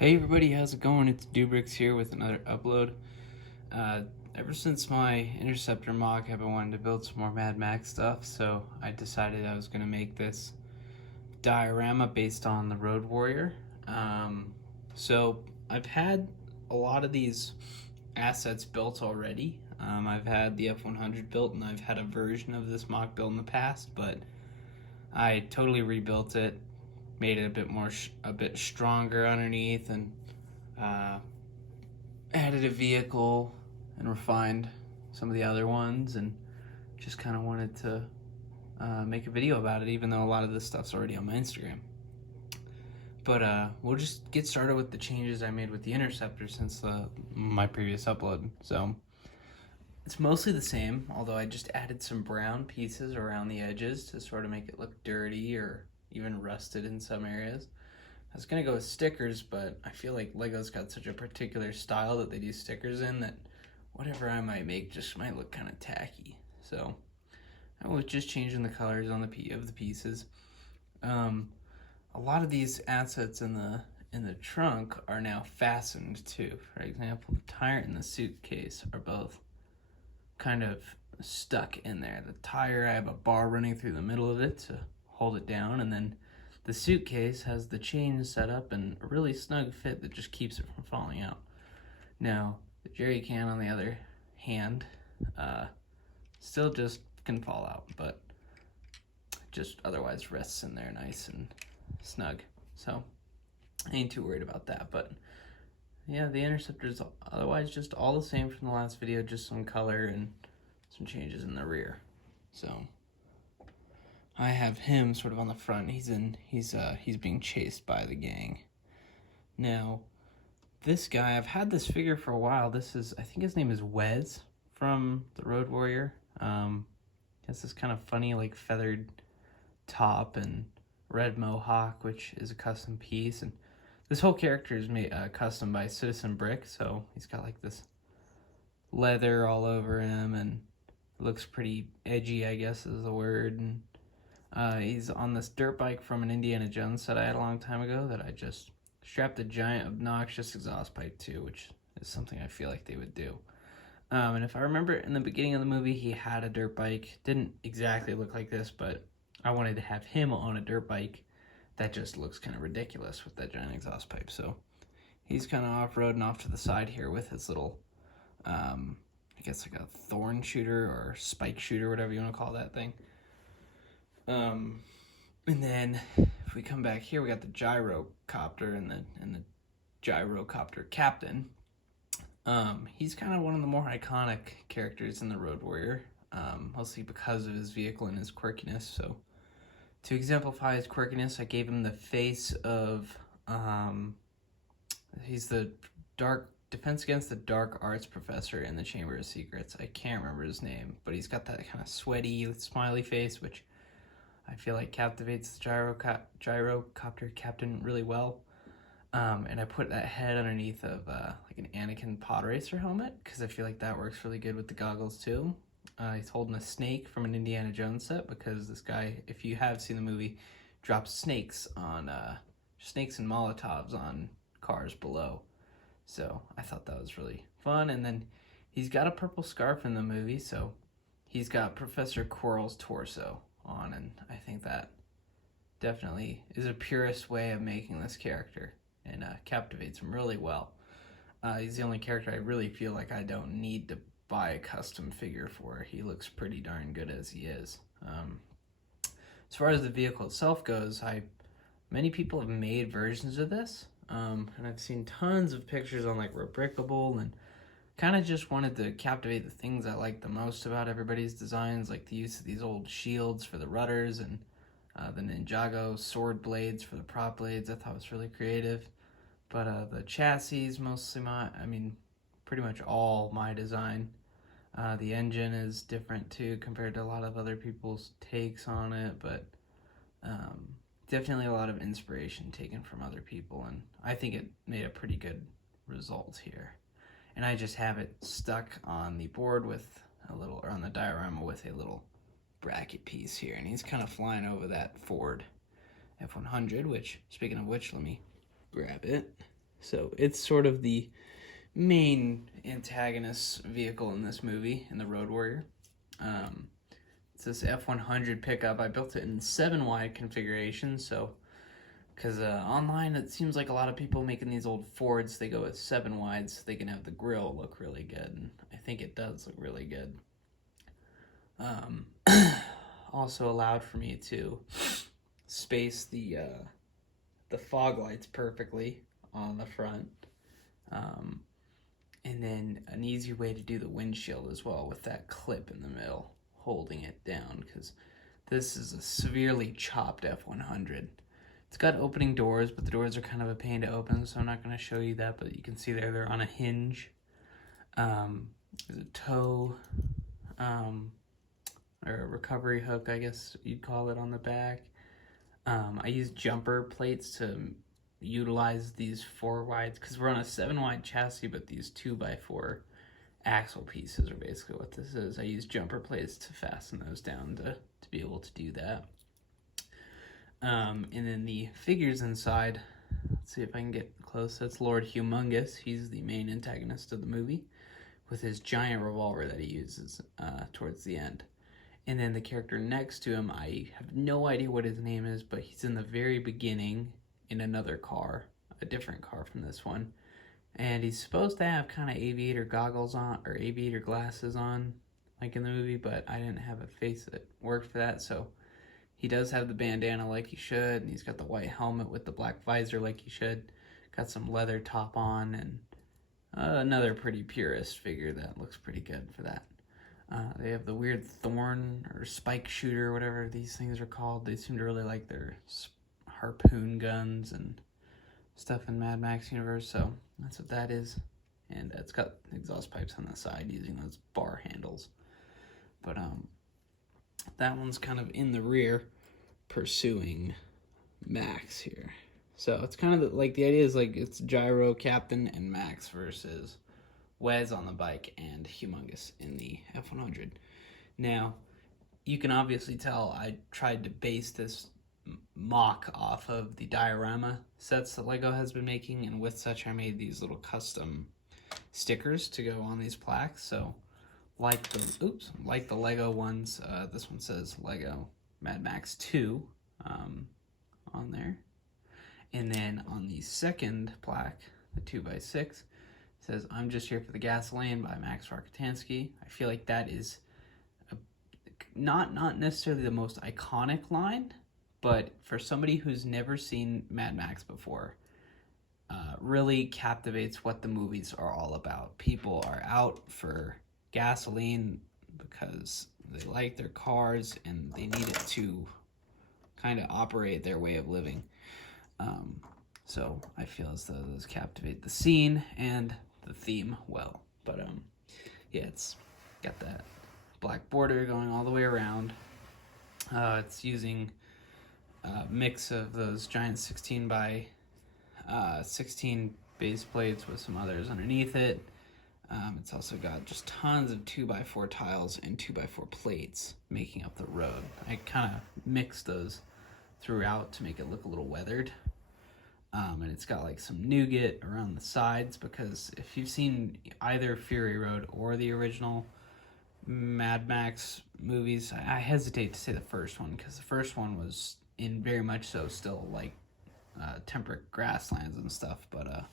Hey everybody, how's it going? It's Dubrix here with another upload. Ever since my Interceptor MOC, I've been wanting to build some more Mad Max stuff, so I decided I was going to make this diorama based on the Road Warrior. So I've had a lot of these assets built already. I've had the F100 built, and I've had a version of this MOC built in the past, but I totally rebuilt it, made it a bit stronger underneath, and uh, added a vehicle and refined some of the other ones, and just kind of wanted to make a video about it, even though a lot of this stuff's already on my Instagram. But we'll just get started with the changes I made with the Interceptor since my previous upload. So it's mostly the same, although I just added some brown pieces around the edges to sort of make it look dirty or even rusted in some areas. I was gonna go with stickers, but I feel like Lego's got such a particular style that they do stickers in that whatever I might make just might look kind of tacky. So I was just changing the colors on the pieces. A lot of these assets in the trunk are now fastened too. For example, the tire and the suitcase are both kind of stuck in there. The tire, I have a bar running through the middle of it to hold it down, and then the suitcase has the chain set up and a really snug fit that just keeps it from falling out. Now, the jerry can, on the other hand, still just can fall out, but just otherwise rests in there nice and snug. So I ain't too worried about that. But yeah, the Interceptor's otherwise just all the same from the last video, just some color and some changes in the rear. So I have him sort of on the front. He's being chased by the gang. Now, this guy, I've had this figure for a while. I think his name is Wes from the Road Warrior. He has this kind of funny, like, feathered top and red mohawk, which is a custom piece. And this whole character is made custom by Citizen Brick, so he's got like this leather all over him and looks pretty edgy, I guess is the word. And he's on this dirt bike from an Indiana Jones set I had a long time ago that I just strapped a giant obnoxious exhaust pipe to, which is something I feel like they would do. And if I remember, in the beginning of the movie, he had a dirt bike. Didn't exactly look like this, but I wanted to have him on a dirt bike that just looks kind of ridiculous with that giant exhaust pipe. So he's kind of off-roading off to the side here with his little, I guess like a thorn shooter or spike shooter, whatever you want to call that thing. And then if we come back here, we got the gyrocopter and the gyrocopter captain. He's kind of one of the more iconic characters in the Road Warrior, mostly because of his vehicle and his quirkiness. So to exemplify his quirkiness, I gave him the face of, he's the Defense Against the Dark Arts professor in the Chamber of Secrets. I can't remember his name, but he's got that kind of sweaty, smiley face, which I feel like captivates the gyrocopter captain really well. And I put that head underneath of like an Anakin pod racer helmet, because I feel like that works really good with the goggles too. He's holding a snake from an Indiana Jones set, because this guy, if you have seen the movie, drops snakes and Molotovs on cars below. So I thought that was really fun. And then he's got a purple scarf in the movie, so he's got Professor Quirrell's torso on, and I think that definitely is a purist way of making this character, and captivates him really well. He's the only character I really feel like I don't need to buy a custom figure for. He looks pretty darn good as he is. As far as the vehicle itself goes, many people have made versions of this, and I've seen tons of pictures on like Rebrickable, and kind of just wanted to captivate the things I like the most about everybody's designs, like the use of these old shields for the rudders and the Ninjago sword blades for the prop blades. I thought was really creative. But the chassis, mostly pretty much all my design. The engine is different too compared to a lot of other people's takes on it, but definitely a lot of inspiration taken from other people, and I think it made a pretty good result here. And I just have it stuck on the board with or on the diorama with a little bracket piece here, and he's kind of flying over that Ford F100, which, speaking of which, let me grab it. So it's sort of the main antagonist vehicle in this movie, in the Road Warrior. It's this F100 pickup. I built it in 7 wide configuration, so because online it seems like a lot of people making these old Fords, they go with 7 wide so they can have the grille look really good, and I think it does look really good. Also allowed for me to space the fog lights perfectly on the front. And then an easy way to do the windshield as well, with that clip in the middle holding it down, because this is a severely chopped F100. It's got opening doors, but the doors are kind of a pain to open, so I'm not going to show you that, but you can see there they're on a hinge. There's a toe, or a recovery hook, I guess you'd call it, on the back. I use jumper plates to utilize these 4 wides, because we're on a 7 wide chassis, but these 2x4 axle pieces are basically what this is. I use jumper plates to fasten those down to be able to do that. And then the figures inside, let's see if I can get close. That's Lord Humongous. He's the main antagonist of the movie, with his giant revolver that he uses towards the end. And then the character next to him, I have no idea what his name is, but he's in the very beginning in another car, a different car from this one. And he's supposed to have kind of aviator goggles on, or aviator glasses on, like in the movie, but I didn't have a face that worked for that, so he does have the bandana like he should, and he's got the white helmet with the black visor like he should. Got some leather top on, and another pretty purist figure that looks pretty good for that. They have the weird thorn or spike shooter, whatever these things are called. They seem to really like their harpoon guns and stuff in Mad Max universe, so that's what that is. And it's got exhaust pipes on the side using those bar handles. But that one's kind of in the rear pursuing Max here. So it's kind of like the idea is like it's Gyro, Captain, and Max versus Wes on the bike and Humongous in the F100. Now, you can obviously tell I tried to base this MOC off of the diorama sets that Lego has been making, and with such I made these little custom stickers to go on these plaques. So like the Lego ones, this one says Lego Mad Max 2 on there. And then on the second plaque, the 2x6, says, "I'm just here for the gasoline" by Max Rockatansky. I feel like that is not necessarily the most iconic line, but for somebody who's never seen Mad Max before, really captivates what the movies are all about. People are out for gasoline because they like their cars and they need it to kind of operate their way of living. So I feel as though those captivate the scene and the theme well. But yeah, it's got that black border going all the way around. It's using a mix of those giant 16 by 16 base plates with some others underneath it. It's also got just tons of 2x4 tiles and 2x4 plates making up the road. I kind of mixed those throughout to make it look a little weathered. And it's got like some nougat around the sides, because if you've seen either Fury Road or the original Mad Max movies, I hesitate to say the first one, because the first one was in very much so still like temperate grasslands and stuff, but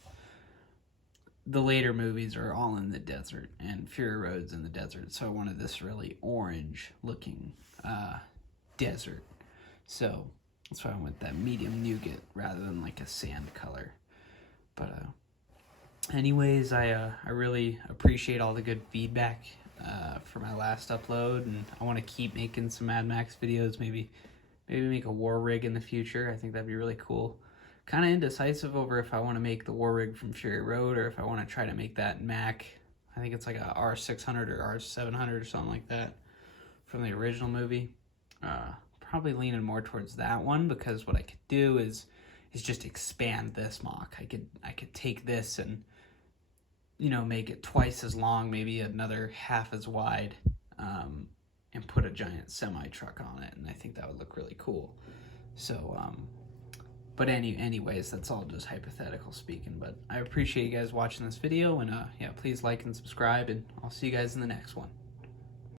the later movies are all in the desert, and Fury Road's in the desert, so I wanted this really orange looking desert. So that's why I went that medium nougat rather than like a sand color. But anyways, I really appreciate all the good feedback for my last upload, and I want to keep making some Mad Max videos. Maybe make a war rig in the future. I think that'd be really cool. Kind of indecisive over if I want to make the war rig from Fury Road or if I want to try to make that Mac. I think it's like a R600 or R700 or something like that from the original movie. Probably leaning more towards that one, because what I could do is just expand this MOC. I could take this and, you know, make it twice as long, maybe another half as wide, and put a giant semi truck on it, and I think that would look really cool. So But anyways, that's all just hypothetical speaking. But I appreciate you guys watching this video, and yeah, please like and subscribe, and I'll see you guys in the next one.